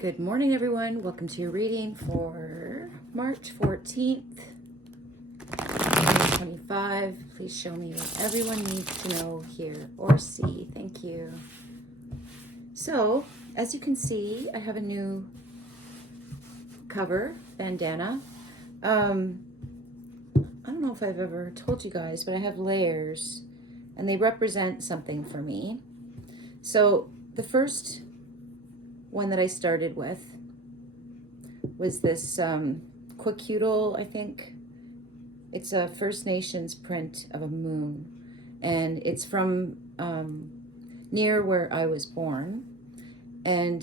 Good morning, everyone. Welcome to your reading for March 14th, 2025. Please show me what everyone needs to know, hear, or see. Thank you. So, as you can see, I have a new cover bandana. I don't know if I've ever told you guys, but I have layers, and they represent something for me. So, the first one that I started with was this Quicudal, I think. It's a First Nations print of a moon, and it's from near where I was born. And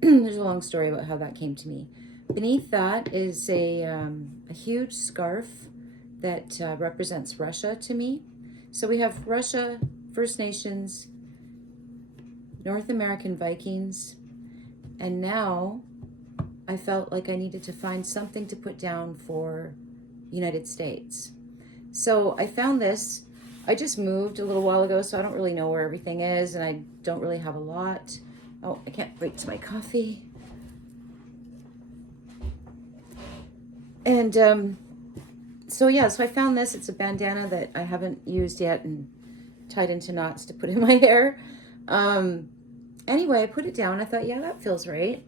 there's a long story about how that came to me. Beneath that is a huge scarf that represents Russia to me. So we have Russia, First Nations, North American Vikings, and now I felt like I needed to find something to put down for United States. So I found this. I just moved a little while ago, so I don't really know where everything is, and I don't really have a lot. Oh, I can't wait to my coffee. And so I found this. It's a bandana that I haven't used yet and tied into knots to put in my hair. Anyway, I put it down. I thought, yeah, that feels right.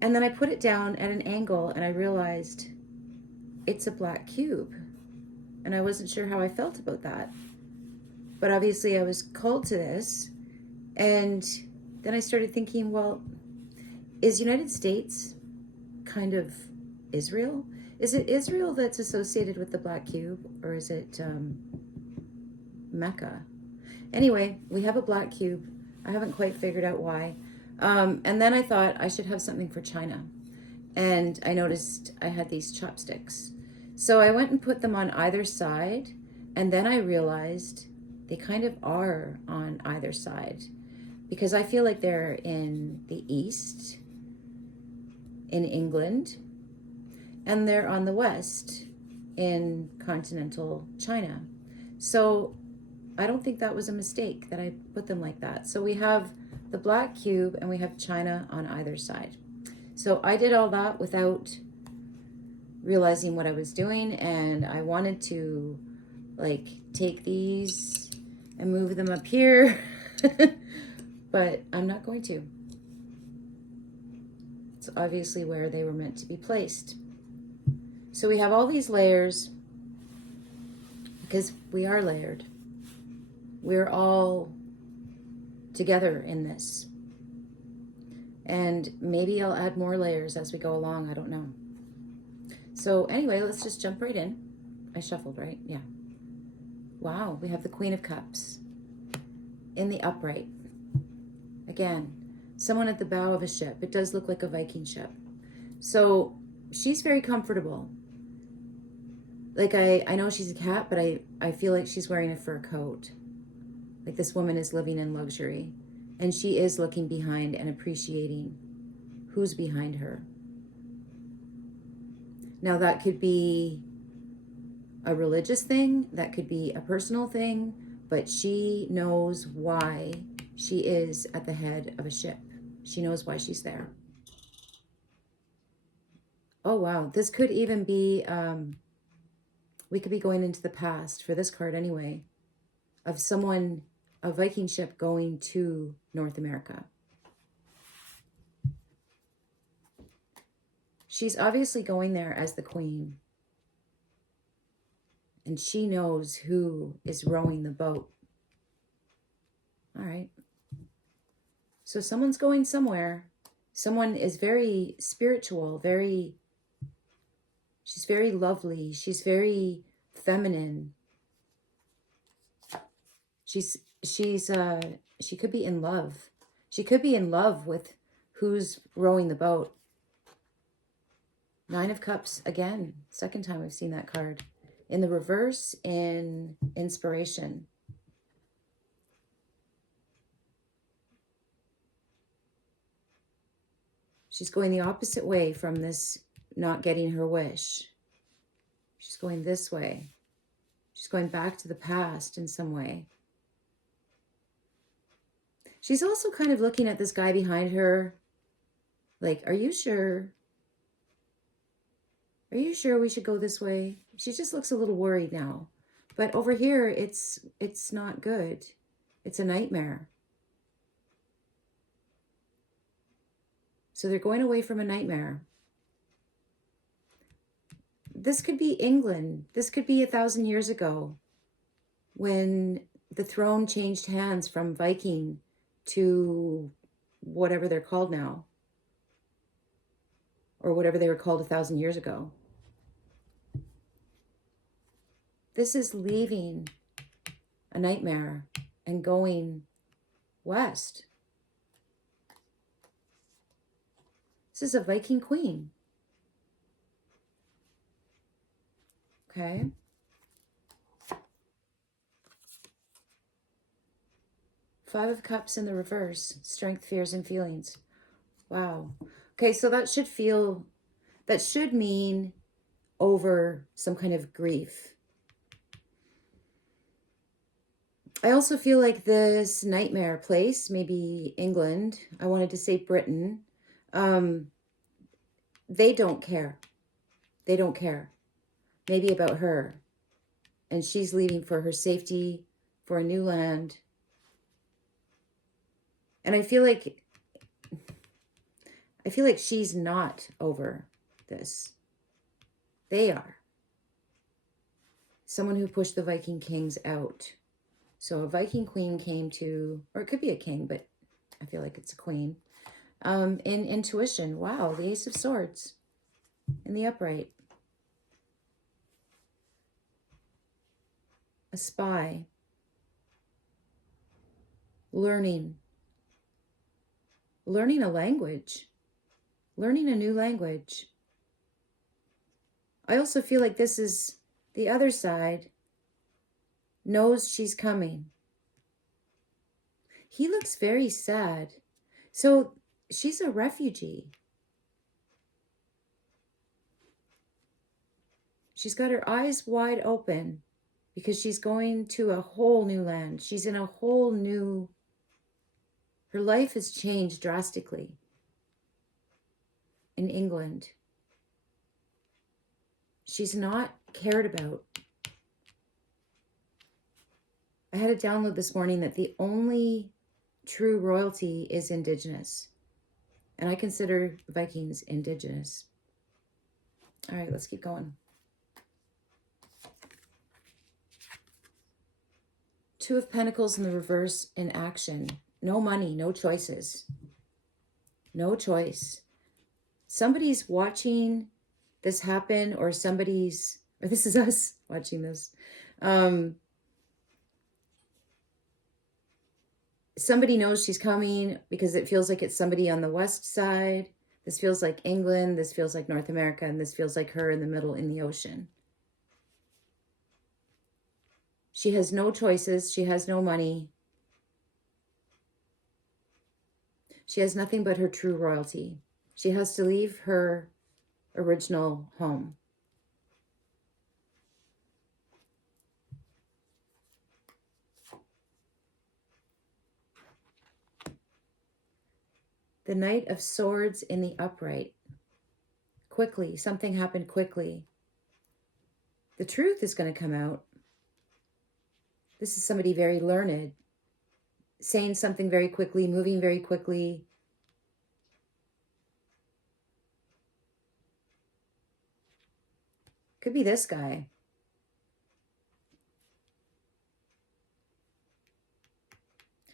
And then I put it down at an angle and I realized it's a black cube. And I wasn't sure how I felt about that. But obviously I was called to this. And then I started thinking, well, is United States kind of Israel? Is it Israel that's associated with the black cube, or is it Mecca? Anyway, we have a black cube. I haven't quite figured out why. And then I thought I should have something for China. And I noticed I had these chopsticks. So I went and put them on either side. And then I realized they kind of are on either side, because I feel like they're in the East, in England, and they're on the West, in continental China. So I don't think that was a mistake that I put them like that. So we have the black cube and we have China on either side. So I did all that without realizing what I was doing, and I wanted to like take these and move them up here, but I'm not going to. It's obviously where they were meant to be placed. So we have all these layers because we are layered. We're all together in this. And maybe I'll add more layers as we go along. I don't know. So anyway, let's just jump right in. I shuffled, right? Yeah. Wow, we have the Queen of Cups in the upright. Again, someone at the bow of a ship. It does look like a Viking ship. So she's very comfortable. Like I know she's a cat, but I feel like she's wearing a fur coat. Like this woman is living in luxury, and she is looking behind and appreciating who's behind her. Now that could be a religious thing, that could be a personal thing, but she knows why she is at the head of a ship. She knows why she's there. Oh wow, this could even be, we could be going into the past for this card anyway, of someone, a Viking ship going to North America. She's obviously going there as the queen. And she knows who is rowing the boat. All right. So someone's going somewhere. Someone is very spiritual, she's very lovely. She's very feminine. She could be in love. She could be in love with who's rowing the boat. Nine of Cups again. Second time I've seen that card. In the reverse, in inspiration. She's going the opposite way from this not getting her wish. She's going this way. She's going back to the past in some way. She's also kind of looking at this guy behind her Like, are you sure? Are you sure we should go this way? She just looks a little worried now. But over here, it's not good. It's a nightmare. So they're going away from a nightmare. This could be England. This could be 1,000 years ago when the throne changed hands from Viking to whatever they're called now, or whatever they were called 1,000 years ago. This is leaving a nightmare and going west. This is a Viking Queen. Okay. Five of Cups in the reverse. Strength, fears, and feelings. Wow. Okay, so that should mean over some kind of grief. I also feel like this nightmare place, maybe England, I wanted to say Britain, they don't care. They don't care. Maybe about her. And she's leaving for her safety, for a new land. And I feel like she's not over this. They are. Someone who pushed the Viking kings out. So a Viking queen came to, or it could be a king, but I feel like it's a queen. In intuition. Wow, the Ace of Swords in the upright. A spy. Learning a language. Learning a new language. I also feel like this is the other side knows she's coming. He looks very sad. So she's a refugee. She's got her eyes wide open because she's going to a whole new land. She's in a whole new, her life has changed drastically in England. She's not cared about. I had a download this morning that the only true royalty is indigenous. And I consider Vikings indigenous. All right, let's keep going. Two of Pentacles in the reverse in action. No money, no choices. No choice. Somebody's watching this happen, or this is us watching this. Somebody knows she's coming because it feels like it's somebody on the west side. This feels like England. This feels like North America. And this feels like her in the middle in the ocean. She has no choices. She has no money. She has nothing but her true royalty. She has to leave her original home. The Knight of Swords in the upright. Quickly, something happened quickly. The truth is going to come out. This is somebody very learned, saying something very quickly, moving very quickly. Could be this guy.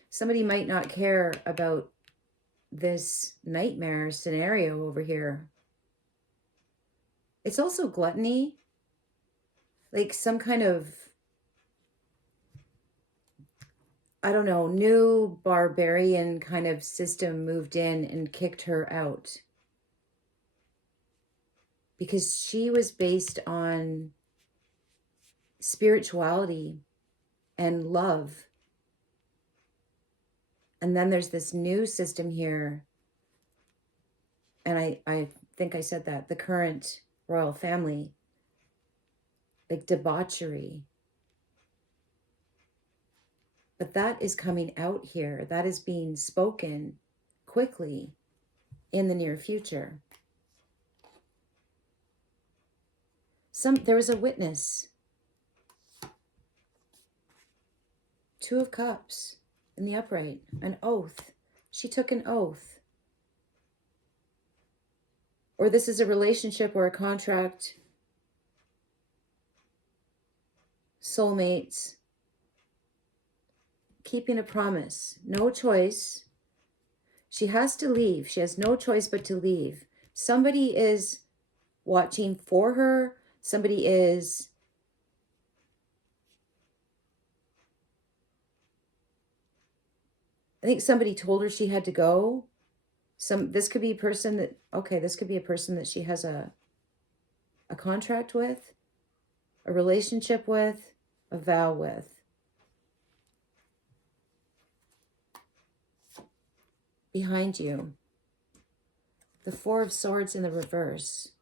Somebody might not care about this nightmare scenario over here. It's also gluttony. Like some kind of, I don't know, new barbarian kind of system moved in and kicked her out. Because she was based on spirituality and love. And then there's this new system here. And I think I said that, the current royal family, like debauchery. But that is coming out here. That is being spoken quickly. in the near future. There was a witness. Two of Cups in the upright, an oath. She took an oath. Or this is a relationship or a contract. Soulmates. Keeping a promise. No choice. She has to leave. She has no choice but to leave. Somebody is watching for her. Somebody is I think somebody told her she had to go. This could be a person that, okay, this could be a person that she has a contract with, a relationship with, a vow with. Behind you, the Four of Swords in the reverse.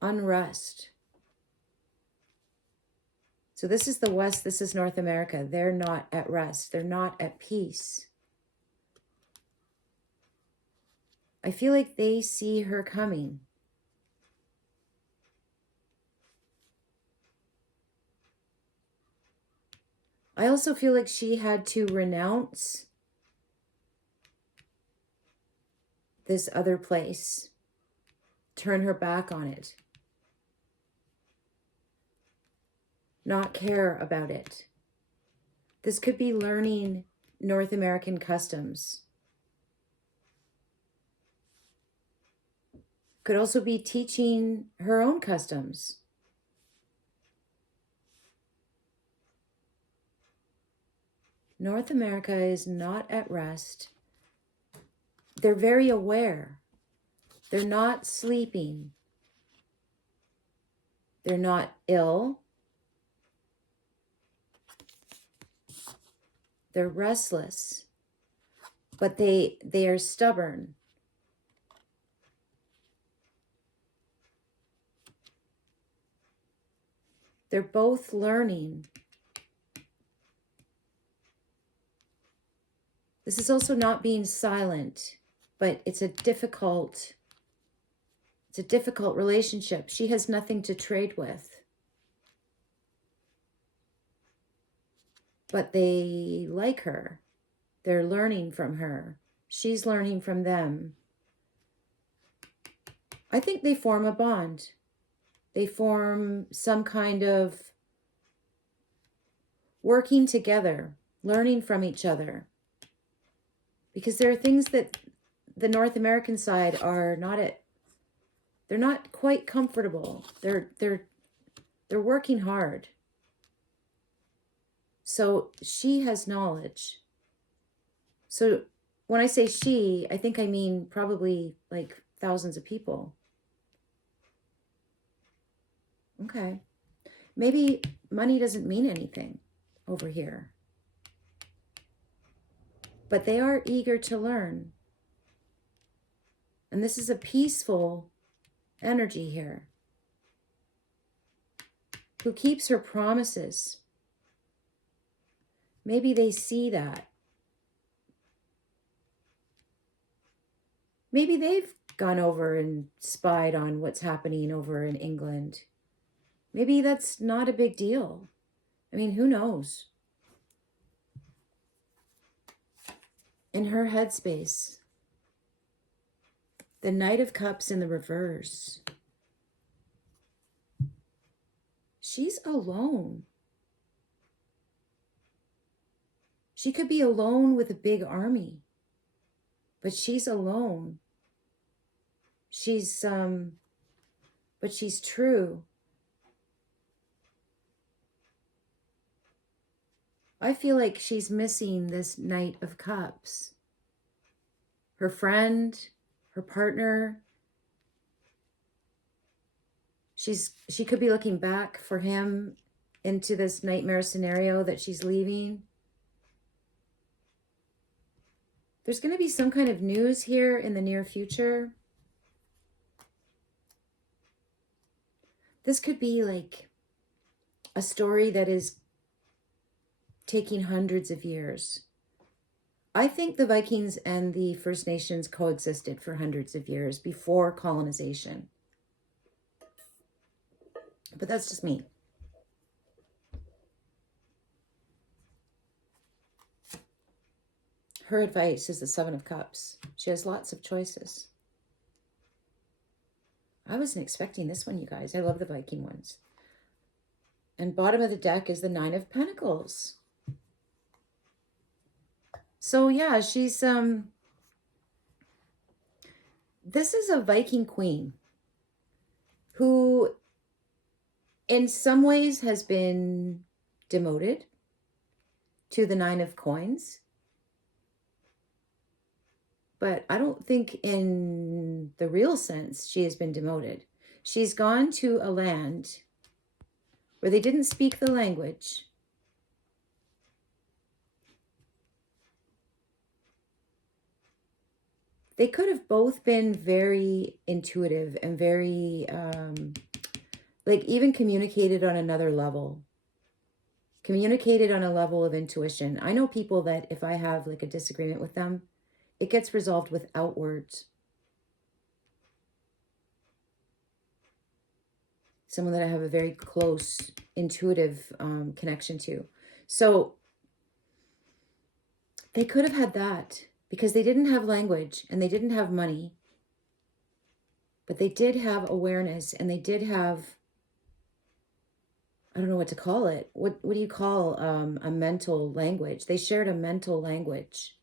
Unrest. So this is the West, this is North America. They're not at rest. They're not at peace. I feel like they see her coming. I also feel like she had to renounce this other place, turn her back on it, not care about it. This could be learning North American customs. Could also be teaching her own customs. North America is not at rest. They're very aware. They're not sleeping. They're not ill. They're restless. But they are stubborn. They're both learning. This is also not being silent, but it's a difficult relationship. She has nothing to trade with. But they like her. They're learning from her. She's learning from them. I think they form a bond. They form some kind of working together, learning from each other. Because there are things that the North American side are not at, they're not quite comfortable. They're working hard. So she has knowledge. So when I say she, I think I mean probably like thousands of people. Okay. Maybe money doesn't mean anything over here. But they are eager to learn. And this is a peaceful energy here. Who keeps her promises. Maybe they see that. Maybe they've gone over and spied on what's happening over in England. Maybe that's not a big deal. I mean, who knows? In her headspace, the Knight of Cups in the reverse. She's alone. She could be alone with a big army, but she's alone. But she's true. I feel like she's missing this Knight of Cups. Her friend, her partner. She could be looking back for him into this nightmare scenario that she's leaving. There's going to be some kind of news here in the near future. This could be like a story that is taking hundreds of years. I think the Vikings and the First Nations coexisted for hundreds of years before colonization. But that's just me. Her advice is the Seven of Cups. She has lots of choices. I wasn't expecting this one, you guys. I love the Viking ones. And bottom of the deck is the Nine of Pentacles. So yeah, she's this is a Viking queen who in some ways has been demoted to the Nine of Coins. But I don't think in the real sense she has been demoted. She's gone to a land where they didn't speak the language. They could have both been very intuitive and very, like even communicated on another level. Communicated on a level of intuition. I know people that if I have like a disagreement with them, it gets resolved without words. Someone that I have a very close, intuitive connection to. So they could have had that because they didn't have language and they didn't have money. But they did have awareness and they did have, I don't know what to call it. What do you call a mental language? They shared a mental language.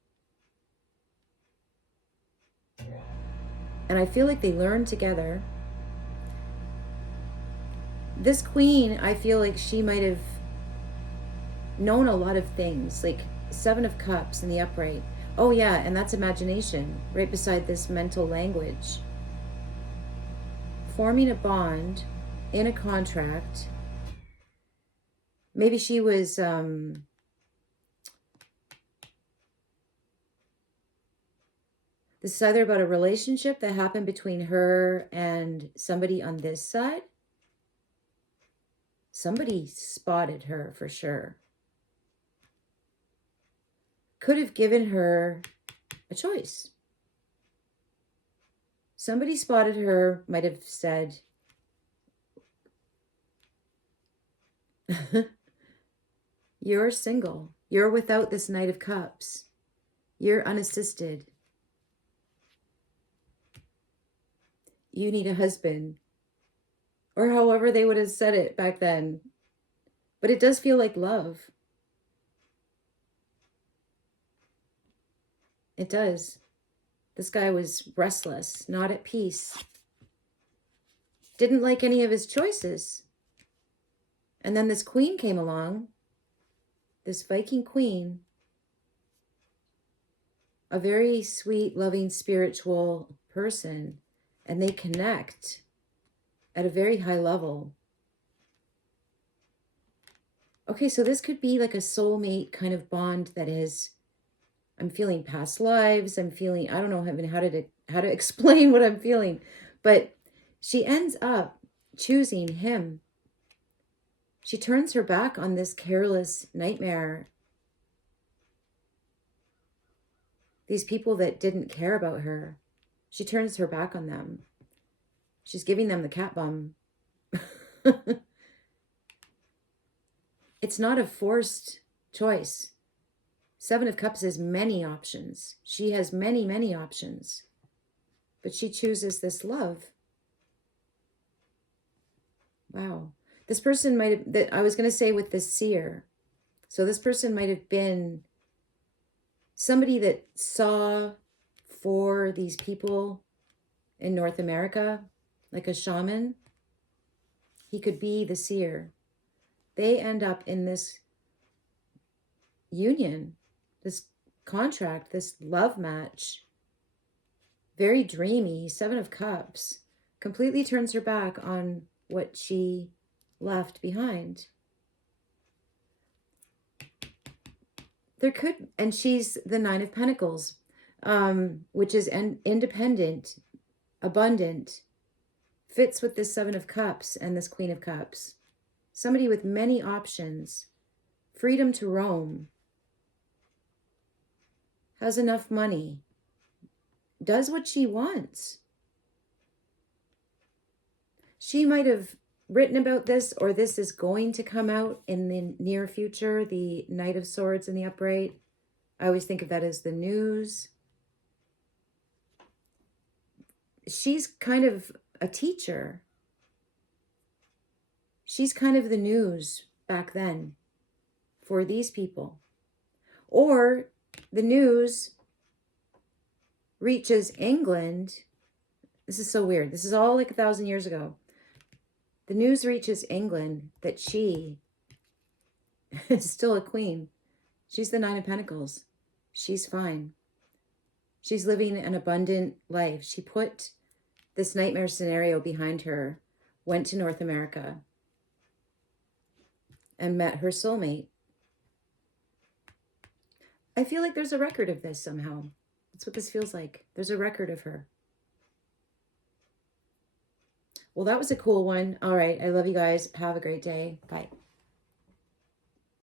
And I feel like they learned together. This queen, I feel like she might have known a lot of things, like Seven of Cups in the upright. Oh yeah, and that's imagination, right beside this mental language. Forming a bond in a contract. Maybe she was this is either about a relationship that happened between her and somebody on this side. Somebody spotted her for sure. Could have given her a choice. Somebody spotted her, might have said, you're single. You're without this Knight of Cups. You're unassisted. You need a husband. Or however they would have said it back then. But it does feel like love. It does. This guy was restless, not at peace. Didn't like any of his choices. And then this queen came along. This Viking queen. A very sweet, loving, spiritual person. And they connect at a very high level. Okay, so this could be like a soulmate kind of bond that is, I'm feeling past lives. I'm feeling, I don't know even how to explain what I'm feeling. But she ends up choosing him. She turns her back on this careless nightmare. These people that didn't care about her. She turns her back on them. She's giving them the cat bum. It's not a forced choice. Seven of Cups has many options. She has many, many options. But she chooses this love. Wow. This person might have, I was going to say with this seer. So this person might have been somebody that saw for these people in North America, like a shaman. He could be the seer. They end up in this union, this contract, this love match. Very dreamy, Seven of Cups. Completely turns her back on what she left behind. There could, and she's the Nine of Pentacles, which is independent, abundant, fits with this Seven of Cups and this Queen of Cups. Somebody with many options, freedom to roam, has enough money, does what she wants. She might have written about this, or this is going to come out in the near future, the Knight of Swords in the upright. I always think of that as the news. She's kind of a teacher. She's kind of the news back then for these people. Or the news reaches England. This is so weird. This is all like 1,000 years ago. The news reaches England that she is still a queen. She's the Nine of Pentacles. She's fine. She's living an abundant life. She put this nightmare scenario behind her, went to North America, and met her soulmate. I feel like there's a record of this somehow. That's what this feels like. There's a record of her. Well, that was a cool one. All right. I love you guys. Have a great day. Bye.